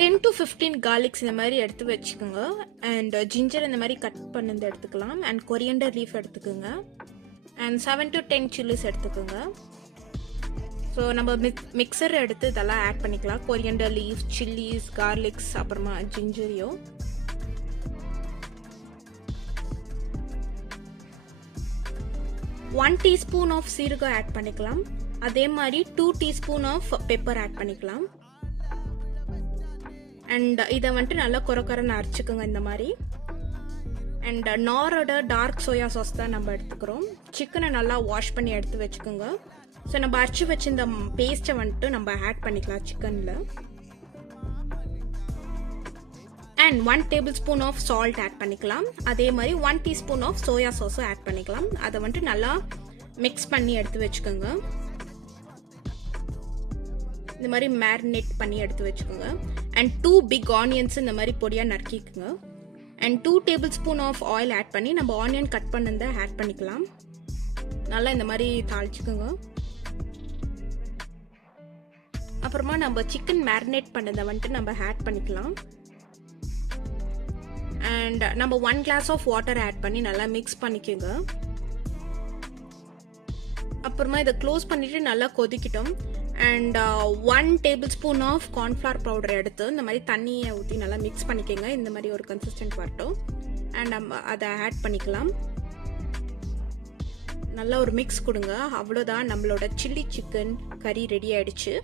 10 to 15 garlics இந்த மாதிரி எடுத்து வச்சுக்கோங்க. அண்ட் ஜிஞ்சர் இந்த மாதிரி கட் பண்ணது எடுத்துக்கலாம். அண்ட் கொரியண்டர் லீஃப் எடுத்துக்கோங்க. அண்ட் 7 to 10 சில்லிஸ் எடுத்துக்கோங்க. ஸோ நம்ம மிக்சர் எடுத்து இதெல்லாம் ஆட் பண்ணிக்கலாம். கொரியண்டர் லீஃப், சில்லிஸ், கார்லிக்ஸ், அப்புறமா ஜிஞ்சரையோ. ஒன் டீஸ்பூன் ஆஃப் சீரகம் ஆட் பண்ணிக்கலாம். அதே மாதிரி 2 டீஸ்பூன் ஆஃப் பெப்பர் ஆட் பண்ணிக்கலாம். அண்ட் இதை வந்துட்டு நல்லா குறக்குறன்னு அரைச்சிக்கோங்க இந்த மாதிரி. அண்ட் நாரோட டார்க் சோயா சாஸ் தான் நம்ம எடுத்துக்கிறோம். சிக்கனை நல்லா வாஷ் பண்ணி எடுத்து வச்சுக்கோங்க. ஸோ நம்ம அரைச்சி வச்சு இந்த பேஸ்ட்டை வந்துட்டு நம்ம ஆட் பண்ணிக்கலாம் சிக்கனில். And 1 tablespoon of salt add பண்ணிக்கலாம். அதே மாதிரி 1 டீஸ்பூன் ஆஃப் சோயா சாஸும் ஆட் பண்ணிக்கலாம். அதை வந்துட்டு நல்லா மிக்ஸ் பண்ணி எடுத்து வச்சுக்கோங்க. இந்த மாதிரி மேரினேட் பண்ணி எடுத்து வச்சுக்கோங்க. அண்ட் 2 பிக் ஆனியன்ஸ் இந்த மாதிரி பொடியாக நறுக்கிக்குங்க. And 2 tablespoon of oil add பண்ணி நம்ம ஆனியன் கட் பண்ணதை ஆட் பண்ணிக்கலாம். நல்லா இந்த மாதிரி தாளிச்சுக்கோங்க. அப்புறமா நம்ம சிக்கன் மேரினேட் பண்ணதை வந்துட்டு நம்ம ஆட் பண்ணிக்கலாம். அண்ட் நம்ம 1 கிளாஸ் ஆஃப் வாட்டர் ஆட் பண்ணி நல்லா மிக்ஸ் பண்ணிக்கோங்க. அப்புறமா இதை க்ளோஸ் பண்ணிட்டு நல்லா கொதிக்கிட்டோம். And 1 tablespoon of cornflour powder எடுத்து இந்த மாதிரி தண்ணியை ஊற்றி நல்லா மிக்ஸ் பண்ணிக்கோங்க. இந்த மாதிரி ஒரு கன்சிஸ்டன்ட் வரட்டும். அண்ட் நம்ம அதை ஆட் பண்ணிக்கலாம். நல்லா ஒரு மிக்ஸ் கொடுங்க. அவ்வளோதான், நம்மளோட சில்லி சிக்கன் கறி ரெடி ஆயிடுச்சு.